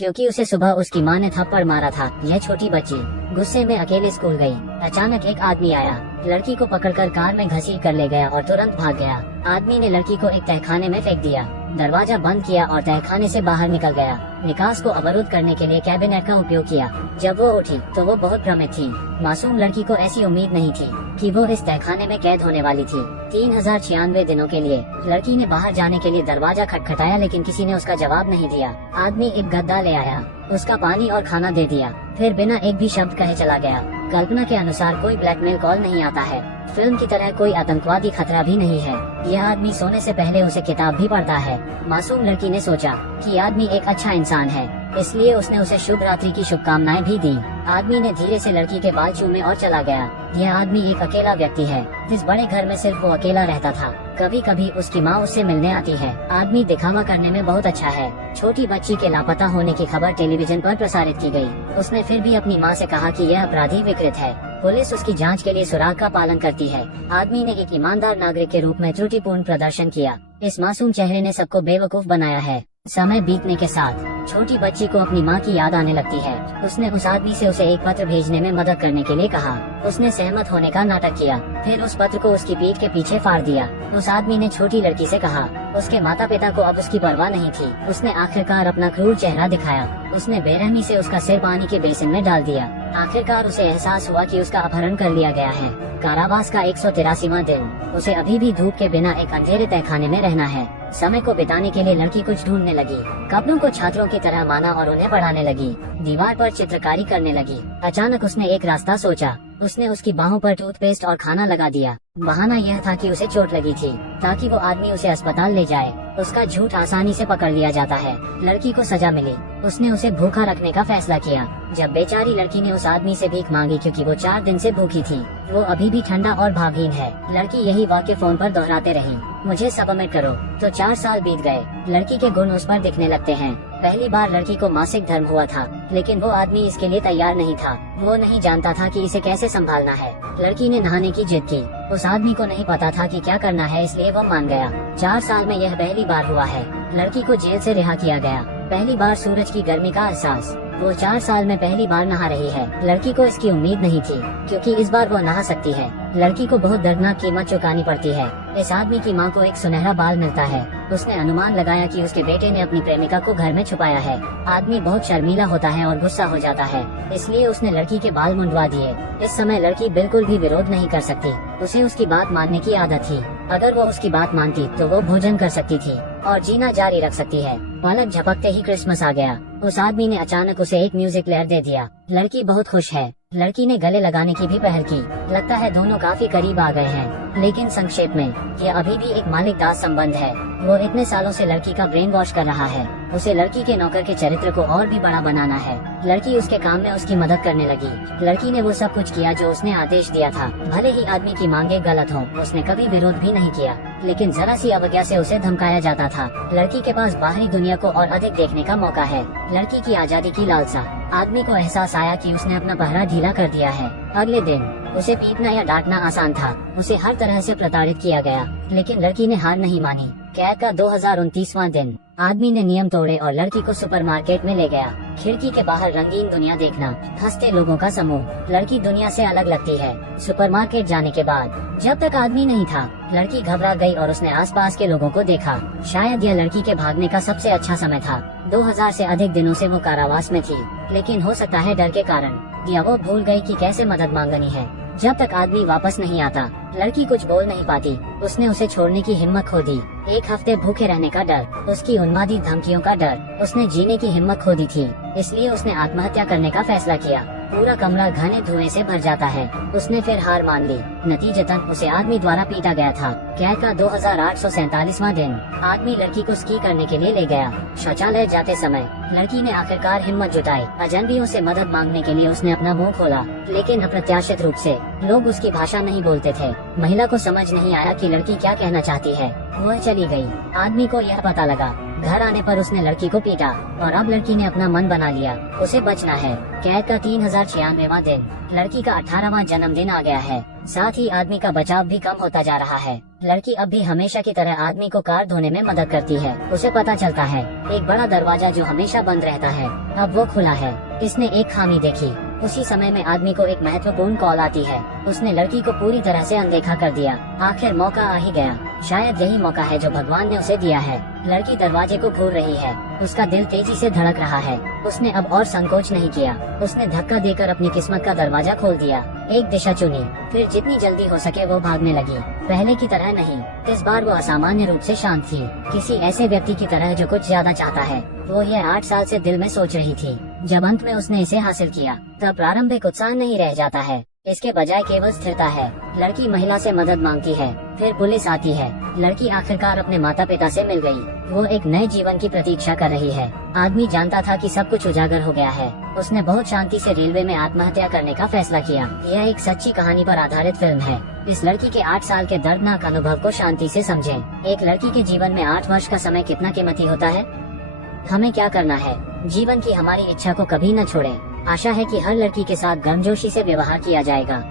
क्योंकि उसे सुबह उसकी माँ ने थप्पड़ मारा था। यह छोटी बच्ची गुस्से में अकेले स्कूल गई। अचानक एक आदमी आया, लड़की को पकड़कर कार में घसीट कर ले गया और तुरंत भाग गया। आदमी ने लड़की को एक तहखाने में फेंक दिया, दरवाजा बंद किया और तहखाने से बाहर निकल गया। निकास को अवरुद्ध करने के लिए कैबिनेट का उपयोग किया। जब वो उठी तो वो बहुत भ्रमित थी। मासूम लड़की को ऐसी उम्मीद नहीं थी कि वो इस तहखाने में कैद होने वाली थी। 3096 दिनों के लिए। लड़की ने बाहर जाने के लिए दरवाजा खटखटाया, लेकिन किसी ने उसका जवाब नहीं दिया। आदमी एक गद्दा ले आया, उसका पानी और खाना दे दिया, फिर बिना एक भी शब्द कहे चला गया। कल्पना के अनुसार कोई ब्लैकमेल कॉल नहीं आता है। फिल्म की तरह कोई आतंकवादी खतरा भी नहीं है। यह आदमी सोने से पहले उसे किताब भी पढ़ता है। मासूम लड़की ने सोचा कि आदमी एक अच्छा इंसान है, इसलिए उसने उसे शुभ रात्रि की शुभकामनाएं भी दी। आदमी ने धीरे से लड़की के बाल चूमे और चला गया। यह आदमी एक अकेला व्यक्ति है। इस बड़े घर में सिर्फ वो अकेला रहता था। कभी कभी उसकी माँ उससे मिलने आती है। आदमी दिखावा करने में बहुत अच्छा है। छोटी बच्ची के लापता होने की खबर टेलीविजन पर प्रसारित की गई। उसने फिर भी अपनी माँ से कहा कि यह अपराधी विकृत है। पुलिस उसकी जांच के लिए सुराग का पालन करती है। आदमी ने एक ईमानदार नागरिक के रूप में त्रुटिपूर्ण प्रदर्शन किया। इस मासूम चेहरे ने सबको बेवकूफ बनाया है। समय बीतने के साथ छोटी बच्ची को अपनी माँ की याद आने लगती है। उसने उस आदमी से उसे एक पत्र भेजने में मदद करने के लिए कहा। उसने सहमत होने का नाटक किया, फिर उस पत्र को उसकी पीठ के पीछे फाड़ दिया। उस आदमी ने छोटी लड़की से कहा। उसके माता पिता को अब उसकी परवाह नहीं थी। उसने आखिरकार अपना क्रूर चेहरा दिखाया। उसने बेरहमी से उसका सिर पानी के बेसिन में डाल दिया। आखिरकार उसे एहसास हुआ कि उसका अपहरण कर लिया गया है। कारावास का 183वां दिन। उसे अभी भी धूप के बिना एक अंधेरे तहखाने में रहना है। समय को बिताने के लिए लड़की कुछ ढूंढने लगी। कपड़ों को छात्रों की तरह माना और उन्हें पढ़ाने लगी। दीवार पर चित्रकारी करने लगी। अचानक उसने एक रास्ता सोचा। उसने उसकी बाहों पर टूथपेस्ट और खाना लगा दिया। बहाना यह था कि उसे चोट लगी थी, ताकि वो आदमी उसे अस्पताल ले जाए। उसका झूठ आसानी से पकड़ लिया जाता है। लड़की को सजा मिली। उसने उसे भूखा रखने का फैसला किया। जब बेचारी लड़की ने उस आदमी से भीख मांगी क्योंकि वो 4 दिन से भूखी थी। वो अभी भी ठंडा और भावहीन है। लड़की यही वाक्य फोन पर दोहराते रही, मुझे सबमिट करो। तो 4 साल बीत गए। लड़की के गुण उस पर दिखने लगते हैं। पहली बार लड़की को मासिक धर्म हुआ था, लेकिन वो आदमी इसके लिए तैयार नहीं था। वो नहीं जानता था कि इसे कैसे संभालना है। लड़की ने नहाने की जिद की। उस आदमी को नहीं पता था कि क्या करना है, इसलिए वो मान गया। 4 साल में यह पहली बार हुआ है। लड़की को जेल से रिहा किया गया। पहली बार सूरज की गर्मी का एहसास। वो 4 साल में पहली बार नहा रही है। लड़की को इसकी उम्मीद नहीं थी, क्योंकि इस बार वो नहा सकती है। लड़की को बहुत दर्दनाक कीमत चुकानी पड़ती है। इस आदमी की माँ को एक सुनहरा बाल मिलता है। उसने अनुमान लगाया कि उसके बेटे ने अपनी प्रेमिका को घर में छुपाया है। आदमी बहुत शर्मीला होता है और गुस्सा हो जाता है, इसलिए उसने लड़की के बाल मुंडवा दिए। इस समय लड़की बिल्कुल भी विरोध नहीं कर सकती। उसे उसकी बात मानने की आदत थी। अगर वो उसकी बात मानती तो वो भोजन कर सकती थी और जीना जारी रख सकती है। पलक झपकते ही क्रिसमस आ गया। उस आदमी ने अचानक उसे एक म्यूजिक प्लेयर दे दिया। लड़की बहुत खुश है। लड़की ने गले लगाने की भी पहल की। लगता है दोनों काफी करीब आ गए हैं। लेकिन संक्षेप में, यह अभी भी एक मालिक दास संबंध है। वो इतने सालों से लड़की का ब्रेन वॉश कर रहा है। उसे लड़की के नौकर के चरित्र को और भी बड़ा बनाना है। लड़की उसके काम में उसकी मदद करने लगी। लड़की ने वो सब कुछ किया जो उसने आदेश दिया था। भले ही आदमी की मांगे गलत हों, उसने कभी विरोध भी नहीं किया, लेकिन जरा सी अवज्ञा से उसे धमकाया जाता था। लड़की के पास बाहरी दुनिया को और अधिक देखने का मौका है। लड़की की आजादी की लालसा। आदमी को एहसास आया कि उसने अपना पहरा ढीला कर दिया है। अगले दिन उसे पीटना या डांटना आसान था। उसे हर तरह से प्रताड़ित किया गया, लेकिन लड़की ने हार नहीं मानी। कैद का 2029वां दिन। आदमी ने नियम तोड़े और लड़की को सुपरमार्केट में ले गया। खिड़की के बाहर रंगीन दुनिया देखना, हंसते लोगों का समूह। लड़की दुनिया से अलग लगती है। सुपरमार्केट जाने के बाद जब तक आदमी नहीं था, लड़की घबरा गई और उसने आसपास के लोगों को देखा। शायद यह लड़की के भागने का सबसे अच्छा समय था। 2000 से अधिक दिनों से वो कारावास में थी, लेकिन हो सकता है डर के कारण या वो भूल गई कि कैसे मदद मांगनी है। जब तक आदमी वापस नहीं आता, लड़की कुछ बोल नहीं पाती। उसने उसे छोड़ने की हिम्मत खो दी। 1 हफ्ते भूखे रहने का डर, उसकी उन्मादी धमकियों का डर, उसने जीने की हिम्मत खो दी थी। इसलिए उसने आत्महत्या करने का फैसला किया। पूरा कमरा घने धुएं से भर जाता है। उसने फिर हार मान ली। नतीजतन उसे आदमी द्वारा पीटा गया था। कैद का 2847वां दिन। आदमी लड़की को स्की करने के लिए ले गया। शौचालय जाते समय लड़की ने आखिरकार हिम्मत जुटाई। अजनबियों से मदद मांगने के लिए उसने अपना मुंह खोला, लेकिन अप्रत्याशित रूप से लोग उसकी भाषा नहीं बोलते थे। महिला को समझ नहीं आया कि लड़की क्या कहना चाहती है। वह चली गई। आदमी को यह पता लगा घर आने पर उसने लड़की को पीटा और अब लड़की ने अपना मन बना लिया, उसे बचना है। कैद का 3096वां दिन, लड़की का 18वां जन्मदिन आ गया है। साथ ही आदमी का बचाव भी कम होता जा रहा है। लड़की अब भी हमेशा की तरह आदमी को कार धोने में मदद करती है। उसे पता चलता है एक बड़ा दरवाजा जो हमेशा बंद रहता है अब वो खुला है। इसने एक खामी देखी। उसी समय में आदमी को एक महत्वपूर्ण कॉल आती है। उसने लड़की को पूरी तरह से अनदेखा कर दिया। आखिर मौका आ ही गया। शायद यही मौका है जो भगवान ने उसे दिया है। लड़की दरवाजे को घूर रही है। उसका दिल तेजी से धड़क रहा है। उसने अब और संकोच नहीं किया। उसने धक्का देकर अपनी किस्मत का दरवाजा खोल दिया। एक दिशा चुनी, फिर जितनी जल्दी हो सके वो भागने लगी। पहले की तरह नहीं, इस बार वो असामान्य रूप से शांत थी, किसी ऐसे व्यक्ति की तरह जो कुछ ज्यादा चाहता है। वो ये 8 साल से दिल में सोच रही थी। जब अंत में उसने इसे हासिल किया तब प्रारंभिक उत्साह नहीं रह जाता है, इसके बजाय केवल स्थिरता है। लड़की महिला से मदद मांगती है, फिर पुलिस आती है। लड़की आखिरकार अपने माता पिता से मिल गई। वो एक नए जीवन की प्रतीक्षा कर रही है। आदमी जानता था कि सब कुछ उजागर हो गया है। उसने बहुत शांति से रेलवे में आत्महत्या करने का फैसला किया। यह एक सच्ची कहानी पर आधारित फिल्म है। इस लड़की के 8 साल के दर्दनाक अनुभव को शांति से समझें। एक लड़की के जीवन में 8 वर्ष का समय कितना कीमती होता है। हमें क्या करना है, जीवन की हमारी इच्छा को कभी न छोड़ें। आशा है कि हर लड़की के साथ गर्मजोशी से व्यवहार किया जाएगा।